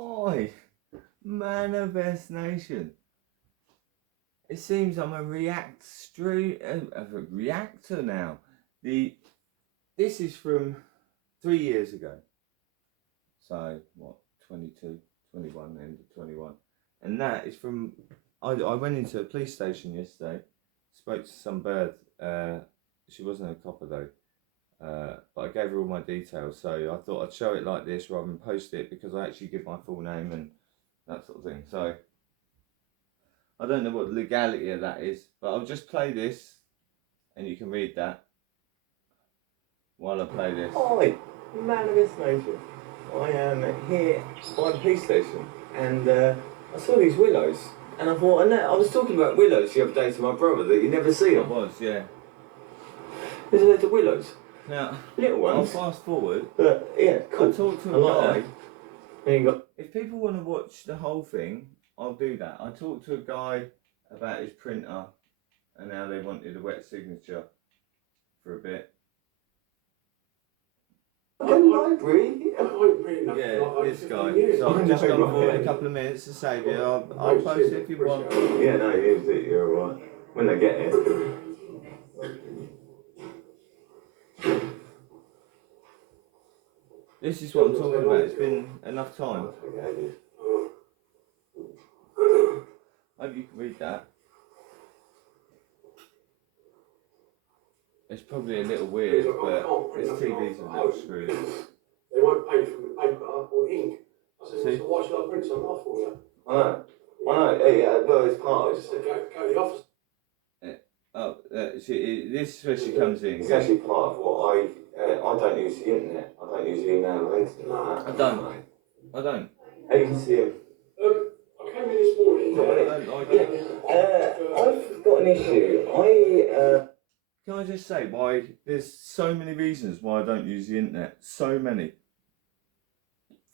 Oi, manifestation. It seems I'm a reactor now. This is from 3 years ago. So what, 22, 21, end of 21. And that is from, I went into a police station yesterday, spoke to some bird. She wasn't a copper though. But I gave her all my details, so I thought I'd show it like this rather than post it, because I actually give my full name and that sort of thing. So I don't know what the legality of that is, but I'll just play this and you can read that while I play this. Hi, manifestation. I am here by the police station, and I saw these willows, and I thought, and I was talking about willows the other day to my brother that you never see them. I was, yeah. There's loads of willows. Now, little ones. I'll fast forward. But yeah, cool. I talked to a guy. If people want to watch the whole thing, I'll do that. I talked to a guy about his printer and how they wanted a wet signature for a bit. Library? Yeah, this guy. So I've just gone forward a couple of minutes to save you. I'll post it if you want. Yeah, no, use it. You're alright. When they get it. This is what I'm talking about. It's been enough time. Hope you can read that. It's probably a little weird, but this TV's a little screwed. They won't pay for the paper or ink. I said, so why should I print something off for you? I know. Yeah, well, it's part of it. Just go to the office. This is where she comes in. It's actually part of what I don't use the internet. I don't use email or anything like that. I don't. How you can see him? I came in this morning. I've got an issue. Can I just say why there's so many reasons why I don't use the internet? So many.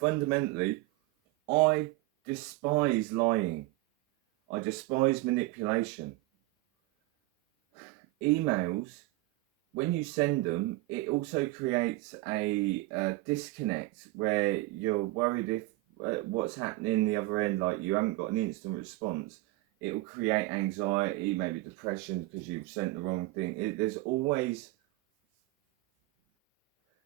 Fundamentally, I despise lying. I despise manipulation. Emails, when you send them, it also creates a disconnect where you're worried if what's happening the other end, like you haven't got an instant response. It will create anxiety, maybe depression because you've sent the wrong thing. There's always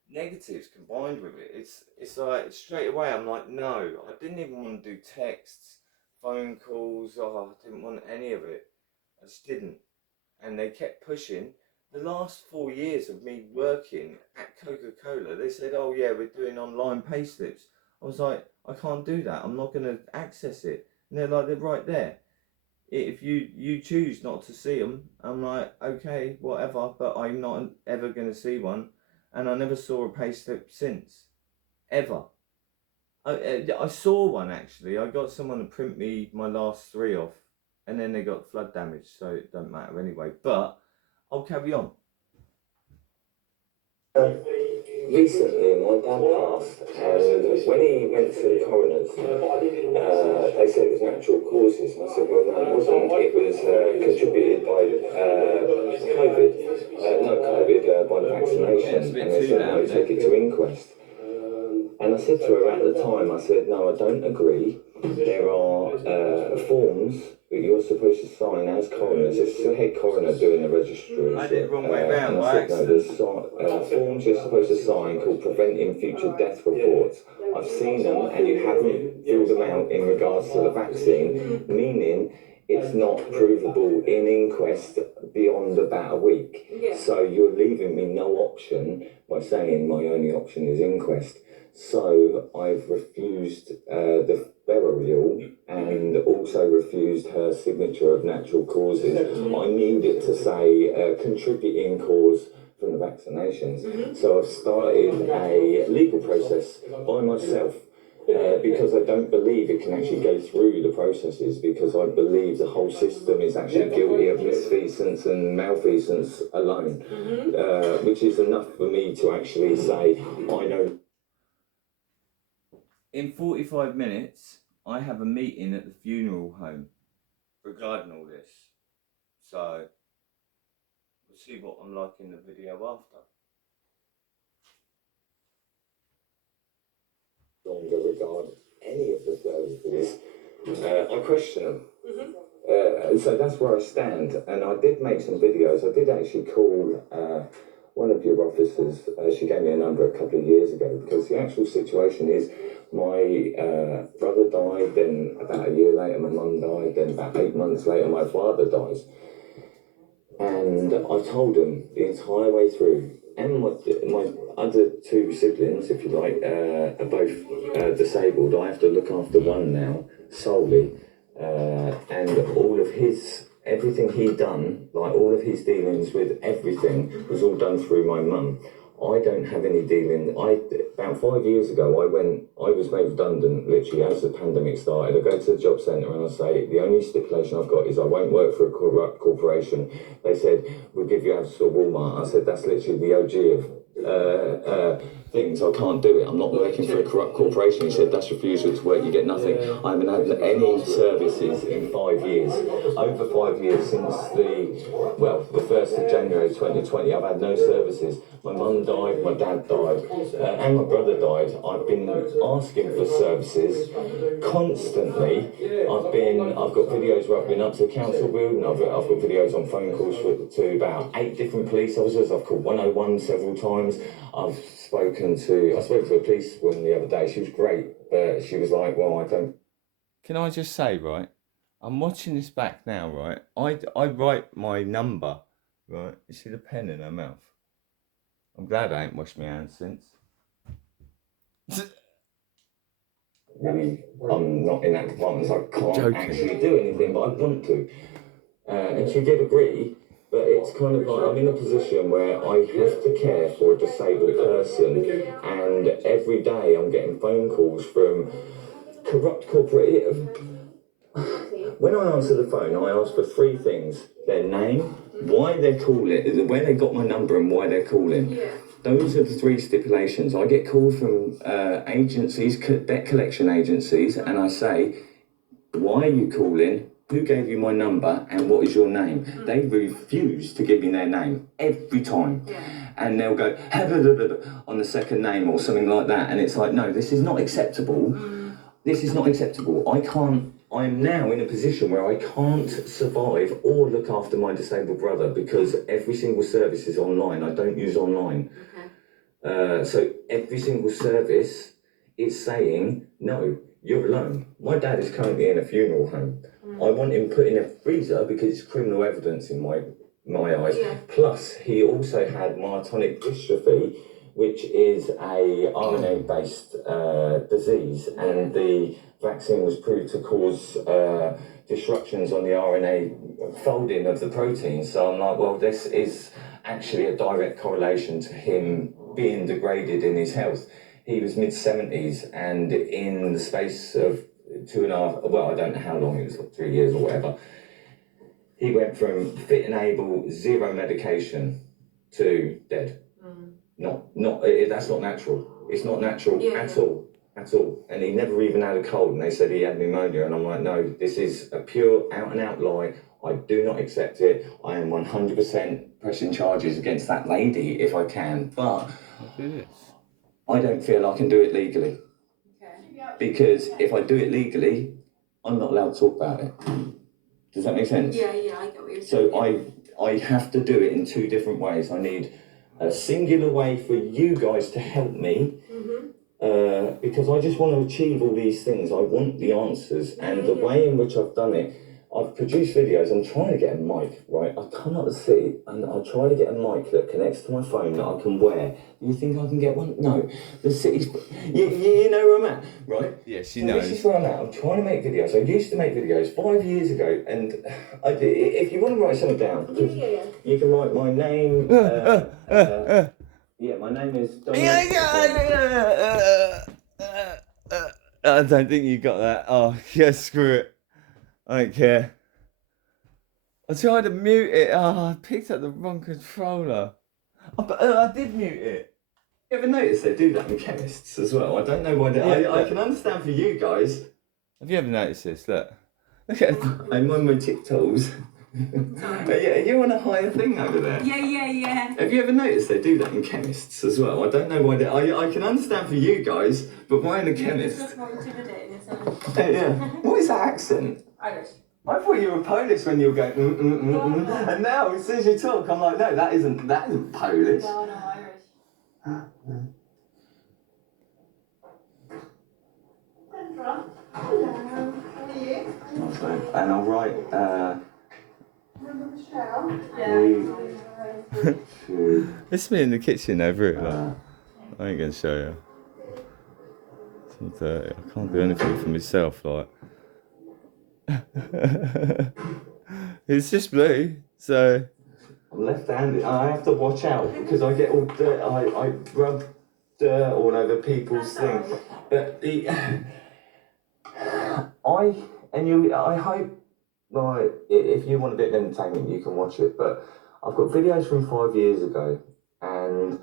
negatives combined with it. It's like straight away I'm like, no, I didn't even want to do texts, phone calls. I didn't want any of it. I just didn't. And they kept pushing. The last 4 years of me working at Coca-Cola, they said, oh yeah, we're doing online pay slips. I was like, I can't do that. I'm not going to access it. And they're like, they're right there. If you choose not to see them, I'm like, okay, whatever, but I'm not ever going to see one. And I never saw a pay slip since. Ever. I saw one actually. I got someone to print me my last 3 off. And then they got flood damage, so it don't matter anyway. But I'll carry on. Recently, my dad passed, and when he went to the coroner's, they said it was natural causes. And I said, well, no, it wasn't. It was contributed by by the vaccination. And they said, no, take it to inquest. And I said to her at the time, I said, no, I don't agree. There are forms that you're supposed to sign as coroners. It's the head coroner doing the registry. I did it wrong way round. And I said, no, there's forms you're supposed to sign called preventing future death reports. I've seen them and you haven't filled them out in regards to the vaccine, meaning it's not provable in inquest beyond about a week. Yeah. So you're leaving me no option by saying my only option is inquest. So I've refused the burial and also refused her signature of natural causes. I need it to say contributing cause from the vaccinations. So I've started a legal process by myself because I don't believe it can actually go through the processes, because I believe the whole system is actually guilty of misfeasance and malfeasance alone, which is enough for me to actually say, I know. In 45 minutes, I have a meeting at the funeral home regarding all this. So, we'll see what I'm like in the video after. Longer regard any of the services, I question them. So that's where I stand. And I did make some videos. I did actually call one of your officers. She gave me a number a couple of years ago, because the actual situation is my brother died, then about a year later my mum died, then about 8 months later my father dies. And I told them the entire way through, and my other two siblings, if you like, are both disabled. I have to look after one now solely, and all of his, everything he done, like all of his dealings with everything was all done through my mum. I don't have any dealing. About 5 years ago, I was made redundant literally as the pandemic started. I go to the job centre and I say, the only stipulation I've got is I won't work for a corrupt corporation. They said, we'll give you access to Walmart. I said, that's literally the OG of things. I can't do it. I'm not working for a corrupt corporation. He said, that's refusal to work. You get nothing. I haven't had any services in 5 years. Over 5 years since the 1st of January 2020, I've had no services. My mum died, my dad died, and my brother died. I've been asking for services constantly. I've got videos where I've been up to the council building. I've got videos on phone calls to about 8 different police officers. I've called 101 several times. I spoke to a policewoman the other day. She was great, but she was like, well, I don't... Can I just say, right, I'm watching this back now, right, I write my number, right, you see the pen in her mouth? I'm glad I ain't washed my hands since. Really, I'm not in that department, so I can't actually do anything, but I want to. And she did agree, but it's kind of like I'm in a position where I have to care for a disabled person, and every day I'm getting phone calls from corrupt corporate... When I answer the phone, I ask for 3 things: their name, why they're calling, where they got my number and why they're calling. Those are the 3 stipulations. I get called from agencies, debt collection agencies, and I say, why are you calling? Who gave you my number and what is your name? They refuse to give me their name every time. And they'll go on the second name or something like that. And it's like, no, this is not acceptable. This is not acceptable. I am now in a position where I can't survive or look after my disabled brother because every single service is online. I don't use online. So every single service is saying, no, you're alone. My dad is currently in a funeral home. I want him put in a freezer because it's criminal evidence in my eyes. Plus, he also had myotonic dystrophy, which is a RNA-based disease, and the vaccine was proved to cause disruptions on the RNA folding of the protein. So I'm like, well, this is actually a direct correlation to him being degraded in his health. He was mid-70s, and in the space of 2.5, well, I don't know how long, it was like 3 years or whatever, he went from fit and able, 0 medication, to dead. That's not natural. It's not natural at all. And he never even had a cold, and they said he had pneumonia, and I'm like, no, this is a pure out and out lie. I do not accept it. I am 100% pressing charges against that lady if I can, but I don't feel I can do it legally. Because if I do it legally, I'm not allowed to talk about it. Does that make sense? Yeah, I get what you're saying. So I have to do it in 2 different ways. I need a singular way for you guys to help me, because I just want to achieve all these things. I want the answers, and the way in which I've done it, I've produced videos. I'm trying to get a mic, right? I come up the city and I try to get a mic that connects to my phone that I can wear. You think I can get one? No. The city's... You know where I'm at, right? Yes, so this is where I'm at. I'm trying to make videos. I used to make videos 5 years ago, and if you want to write something down, you can write my name. Yeah, my name is Dominic. I don't think you got that. Oh, yeah, screw it. I don't care. I tried to mute it. Oh, I picked up the wrong controller. I did mute it. You ever notice they do that in chemists as well? I don't know why they... I can understand for you guys. Have you ever noticed this? Look at I'm on my tiptoes. Yeah, you on a higher thing over there? Yeah. Have you ever noticed they do that in chemists as well? I don't know why I can understand for you guys, but why in a chemist? It's just more intimidating, isn't it? Yeah. What is that accent? Irish. I thought you were Polish when you were going and now as soon as you talk, I'm like, no, that isn't Polish. No, Irish. Sandra. Hello. How are you? And I'll write Remember Michelle? This is me in the kitchen over it. I ain't gonna show you. It's 30. I can't do anything for myself, like. It's just blue, so. I'm left-handed. I have to watch out because I get all dirt. I rub dirt all over people's things. But I hope, like, if you want a bit of entertainment, you can watch it. But I've got videos from 5 years ago, and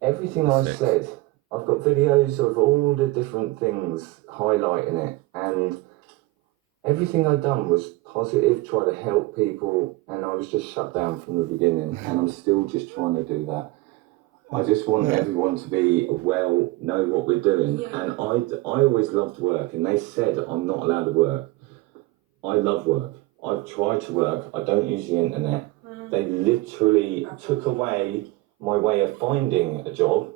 everything I said, I've got videos of all the different things highlighting it, and everything I'd done was positive, try to help people, and I was just shut down from the beginning, and I'm still just trying to do that. I just want everyone to be well, know what we're doing, and I always loved work, and they said I'm not allowed to work. I love work. I've tried to work. I don't use the internet. They literally took away my way of finding a job.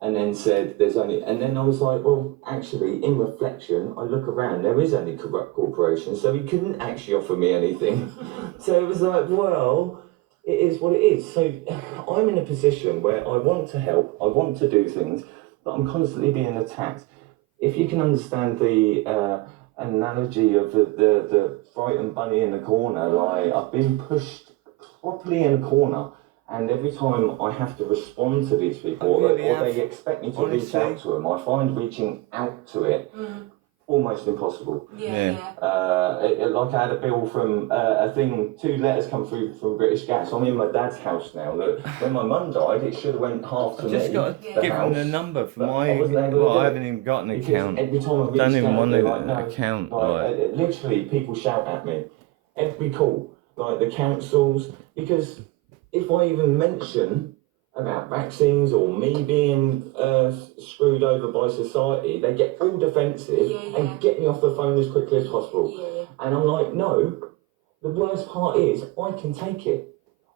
And then said there's only, and then I was like, well, actually, in reflection, I look around, there is only corrupt corporations, so he couldn't actually offer me anything. So it was like, well, it is what it is. So I'm in a position where I want to help, I want to do things, but I'm constantly being attacked. If you can understand the analogy of the frightened bunny in the corner, like I've been pushed properly in a corner. And every time I have to respond to these people, or they expect me to reach out to them, I find reaching out to it almost impossible. Like I had a bill from a thing, 2 letters come through from British Gas. I'm in my dad's house now. That when my mum died, it should have went half to me. Just got to give them the number for my. Well, I haven't even got an account. Every time I don't even want an account. Literally, people shout at me. Every call, like the councils, because if I even mention about vaccines or me being screwed over by society, they get all defensive and get me off the phone as quickly as possible. And I'm like, no, the worst part is I can take it.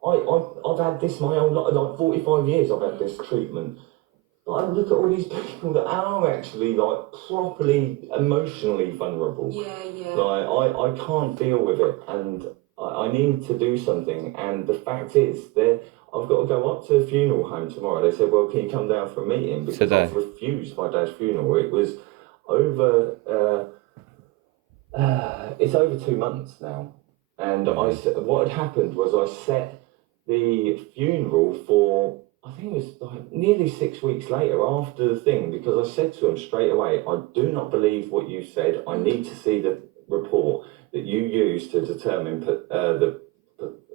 I've had this my whole life, like 45 years I've had this treatment. But I look at all these people that are actually like properly emotionally vulnerable. Like I can't deal with it, and I need to do something. And the fact is, I've got to go up to the funeral home tomorrow. They said, well, can you come down for a meeting? Because I've refused my dad's funeral. It was over, it's over 2 months now. And what had happened was I set the funeral for, I think it was like nearly 6 weeks later after the thing, because I said to him straight away, I do not believe what you said. I need to see the report that you used to determine the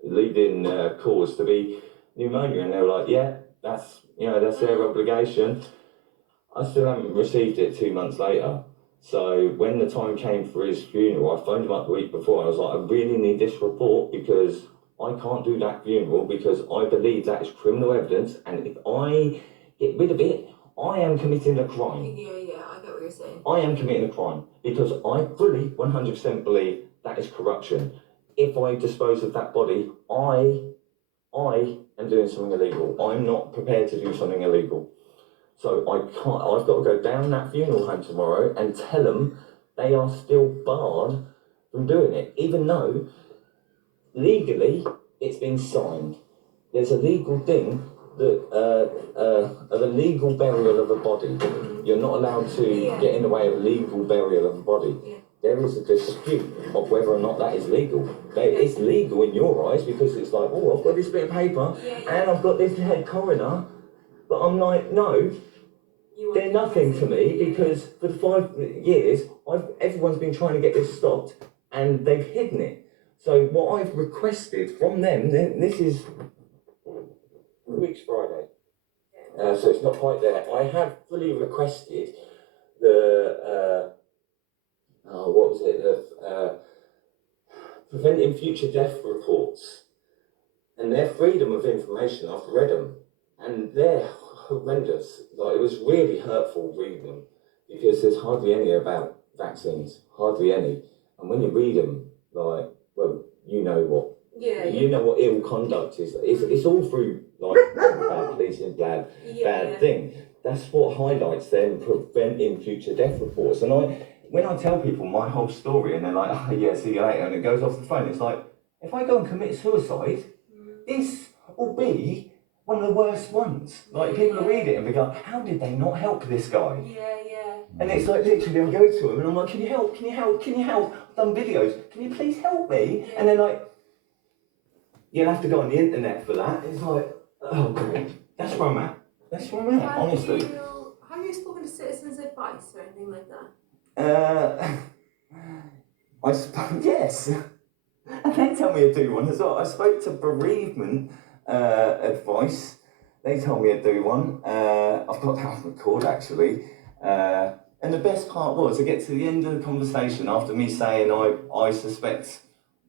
leading cause to be pneumonia. And they were like, yeah, that's their obligation. I still haven't received it 2 months later. So when the time came for his funeral, I phoned him up the week before. I was like, I really need this report because I can't do that funeral because I believe that is criminal evidence, and if I get rid of it, I am committing a crime. I get what you're saying. I am committing a crime because I fully 100% believe that is corruption. If I dispose of that body, I am doing something illegal. I'm not prepared to do something illegal. So I've got to go down that funeral home tomorrow and tell them they are still barred from doing it, even though legally it's been signed. There's a legal thing that of a legal burial of a body. You're not allowed to get in the way of a legal burial of a body. There is a dispute of whether or not that is legal. It's legal in your eyes because it's like, oh, I've got this bit of paper and I've got this head coroner, but I'm like, no, they're nothing to me because for the 5 years everyone's been trying to get this stopped and they've hidden it. So what I've requested from them, this is 2 weeks Friday, so it's not quite there. I have fully requested the preventing future death reports. And their freedom of information, I've read them, and they're horrendous. Like, it was really hurtful reading them, because there's hardly any about vaccines, hardly any. And when you read them, like, well, you know what ill conduct is. It's all through, like, bad policing, bad thing. That's what highlights them preventing future death reports. And when I tell people my whole story, and they're like, oh yeah, see you later, and it goes off the phone, it's like, if I go and commit suicide, this will be one of the worst ones. Like, people will read it and be like, how did they not help this guy? And it's like, literally, I go to them and I'm like, can you help? Can you help? Can you help? I've done videos. Can you please help me? And they're like, you'll have to go on the internet for that. It's like, oh, God. That's where I'm at. That's where I'm at, honestly. Have you spoken to citizens' advice or anything like that? I suppose, yes. And they tell me to do one as well. I spoke to bereavement advice. They told me to do one. I've got that on record, actually. And the best part was, to get to the end of the conversation after me saying I suspect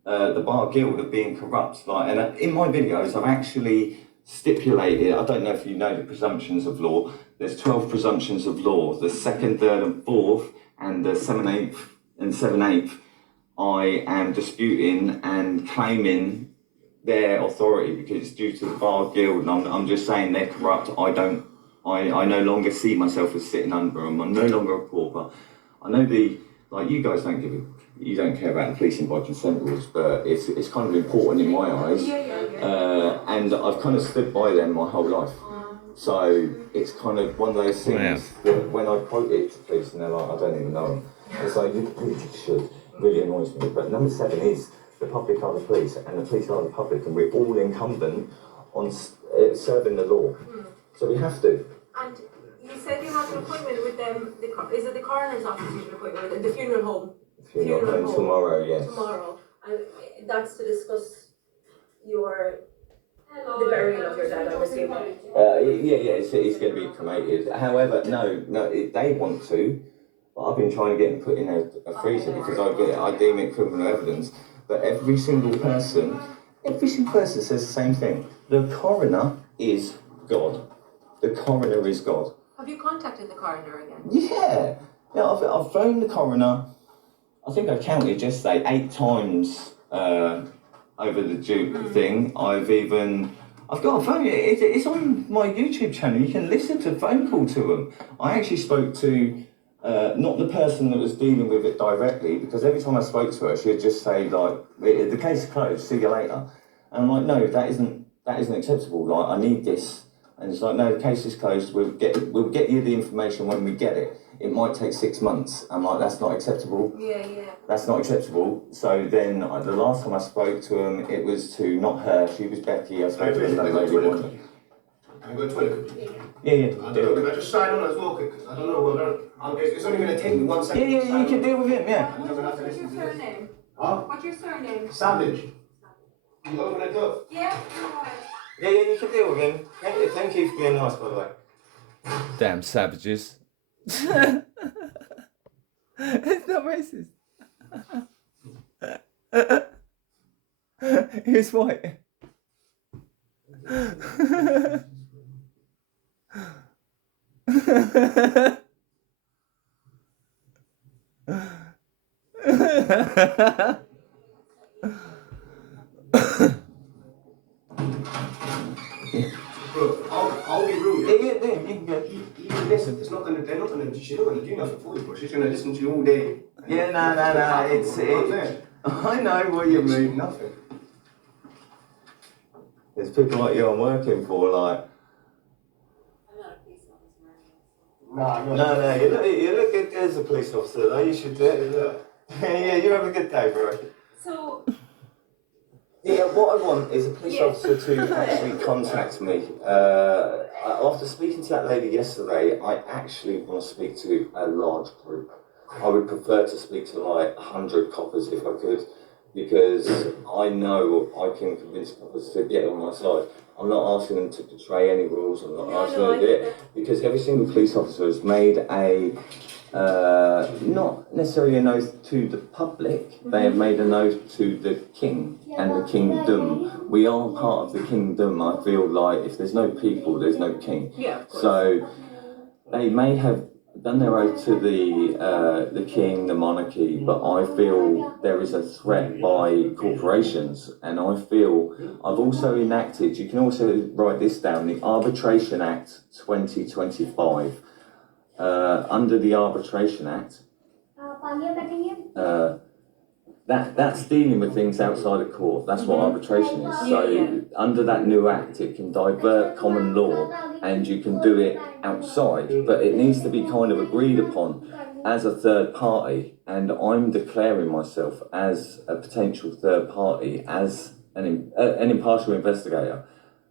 the Bar Guild of being corrupt. Like, and in my videos, I've actually stipulated, I don't know if you know the presumptions of law, there's 12 presumptions of law. The 2nd, 3rd and 4th and the 7th, 8th and 7th, 8th, I am disputing and claiming their authority because it's due to the Bar Guild, and I'm just saying they're corrupt. I no longer see myself as sitting under them. I'm no longer a pauper. I know you guys you don't care about the policing by consent rules, but it's kind of important in my eyes. And I've kind of stood by them my whole life. So it's kind of one of those things that when I quote it to police and they're like, I don't even know them. It's like, you really should. Really annoys me. But number 7 is the public are the police and the police are the public, and we're all incumbent on serving the law. So we have to. And you said you have an appointment with them. Is it the coroner's office you have an appointment with? The funeral home? Funeral home tomorrow, yes. Tomorrow. And that's to discuss the burial of your dad, I'm assuming. It's going to be cremated. However, they want to. But I've been trying to get them put in a freezer because I deem it criminal evidence. But every single person says the same thing. The coroner is God. The coroner is God. Have you contacted the coroner again? Yeah. I've phoned the coroner. I think I counted yesterday 8 times over the Duke thing. I've got a phone. It's on my YouTube channel. You can listen to a phone call to them. I actually spoke to not the person that was dealing with it directly, because every time I spoke to her, she'd just say like, "The case is closed. See you later." And I'm like, "No, that isn't acceptable. Like, I need this." And it's like, "No, the case is closed. We'll get you the information when we get it. It might take 6 months." I'm like, "That's not acceptable." Yeah. That's not acceptable. So then the last time I spoke to him, it was to not her. She was Becky. I spoke to another lady. Can I go to the toilet quickly? Yeah. Can I just sign on as well, quick? I don't know. It's only going to take me 1 second. Yeah, you can deal with him, yeah. What's your surname? Huh? What's your surname? Savage. You open the door? Yeah. Yeah, you can deal with him. Thank you for being nice, by the way. Damn savages. It's not racist. He was white. Bro, I'll be rude. Yeah, you can go. Even listen, she's not gonna do nothing for you, bro. She's gonna listen to you all day. Yeah, no, I know what you mean. Nothing. There's people like you I'm working for, like. No, you look good as a police officer, though. You should do it. Yeah, you have a good day, bro. So. Yeah, what I want is a police officer to actually contact me. After speaking to that lady yesterday, I actually want to speak to a large group. I would prefer to speak to like 100 coppers if I could, because I know I can convince coppers to get on my side. I'm not asking them to betray any rules. I'm not asking them to do it, because every single police officer has made not necessarily an oath to the public. They have made an oath to the king and the kingdom. We are part of the kingdom. I feel like if there's no people, there's no king. Yeah, of course. So they may have done their oath to the king, the monarchy, but I feel there is a threat by corporations, and I feel I've also enacted. You can also write this down: the Arbitration Act 2025. Under the Arbitration Act, that's dealing with things outside of court. That's what arbitration is. So under that new act, it can divert common law, and you can do it outside, but it needs to be kind of agreed upon as a third party. And I'm declaring myself as a potential third party, as an impartial investigator.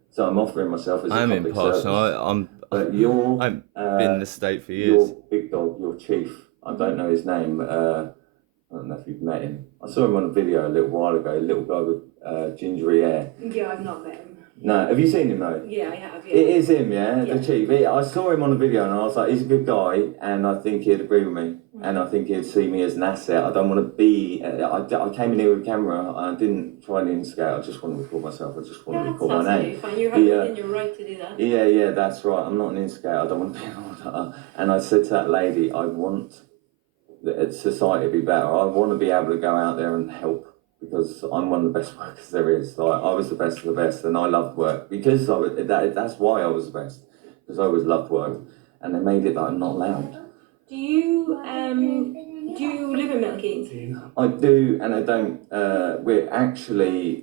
So I'm offering myself as a public impartial. service. But you're, I've been in the state for years. Your big dog, your chief, I don't know his name. I don't know if you've met him. I saw him on a video a little while ago, a little guy with gingery hair. Yeah, I've not met him. No, have you seen him though? Yeah, I have, yeah. It is him, yeah, the chief. I saw him on a video and I was like, he's a good guy, and I think he'd agree with me, and I think he'd see me as an asset. I don't want to be, I came in here with a camera, I didn't try and instigate, I just want to record myself, I just want to record my name. Fine. You're in your right to do that. Yeah, that's right, I'm not an instigator, I don't want to be an auditor. And I said to that lady, I want society to be better, I want to be able to go out there and help, because I'm one of the best workers there is. Like, I was the best of the best, and I loved work because that's why I was the best, because I always loved work, and they made it that I'm not allowed. Do you live in Milton Keynes? I do, and I don't. We're actually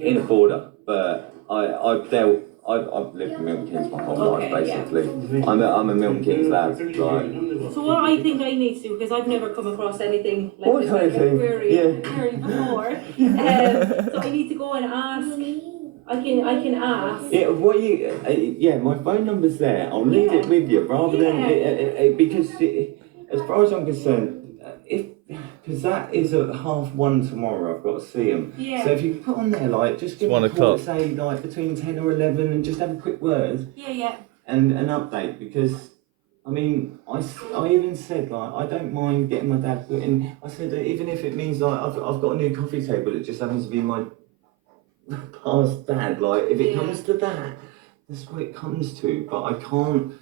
in a border, but I've lived in Milton Keynes my whole life, basically. Yeah. I'm a Milton Keynes lad. Like. So what I think I need to do, because I've never come across anything like what this, kind of thing? query before, so I need to go and ask. I can ask. Yeah, my phone number's there. I'll leave it with you, rather than because as far as I'm concerned, because that is at 1:30 tomorrow. I've got to see him. Yeah. So if you put on there, like, just give me a call, say like between 10 or 11, and just have a quick word. Yeah. And an update, because I mean, I even said, like, I don't mind getting my dad put in. I said that even if it means like I've got a new coffee table, it just happens to be my past dad. Like, if it comes to that, that's what it comes to. But I can't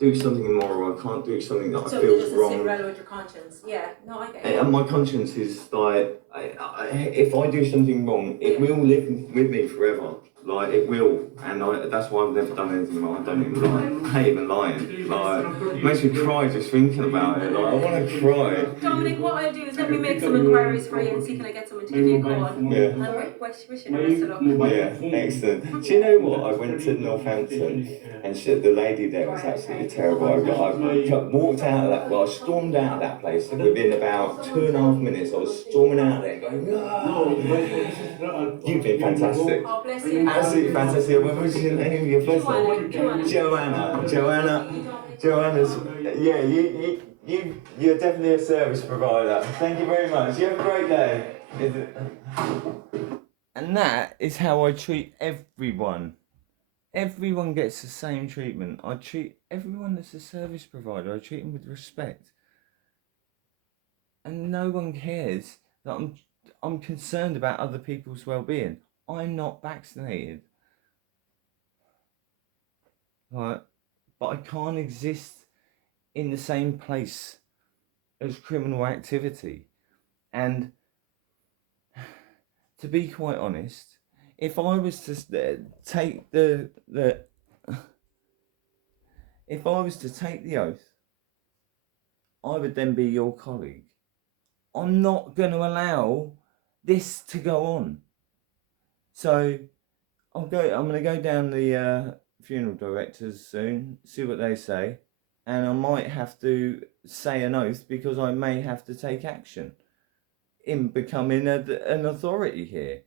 do something immoral. I can't do something that I feel wrong. So sit rather with your conscience. Yeah, no, I get it. And my conscience is like, if I do something wrong, it will live with me forever. Like, it will, and that's why I've never done anything wrong. I don't even lie. I hate even lying. Like, it makes me cry just thinking about it. Like, I want to cry. Dominic, what I'll do is let me make some inquiries for you and see can I get someone to give you a call. Yeah. And wish you the best of luck. Yeah, excellent. Do you know what? I went to Northampton, and the lady there was absolutely terrible. I walked out of that, well, I stormed out of that place, and within about 2.5 minutes, I was storming out there going, no! You've been fantastic. Oh, bless you. Absolutely fantastic. What was your name? Your first name? Joanna's. Yeah, you're definitely a service provider. Thank you very much. You have a great day. And that is how I treat everyone. Everyone gets the same treatment. I treat everyone as a service provider. I treat them with respect. And no one cares that I'm concerned about other people's well-being. I'm not vaccinated. Right? But I can't exist in the same place as criminal activity. And to be quite honest, if I was to take if I was to take the oath, I would then be your colleague. I'm not going to allow this to go on. So I'm going to go down the funeral directors soon, see what they say, and I might have to say an oath because I may have to take action in becoming an authority here.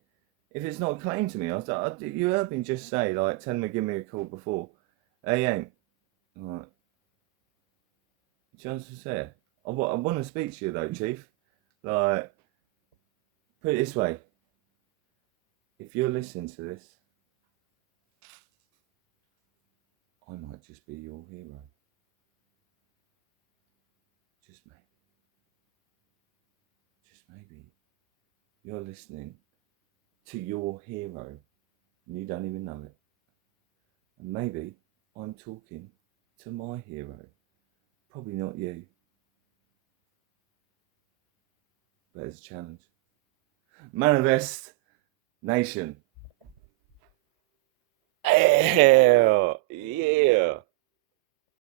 If it's not claimed to me, you heard me just say, like, tell them to give me a call before. They ain't. Alright. Chance to say it. I want to speak to you though, Chief. Like, put it this way. If you're listening to this, I might just be your hero. Just maybe. Just maybe. You're listening to your hero and you don't even know it. And maybe I'm talking to my hero. Probably not you. But it's a challenge. Manifest Nation. Hell.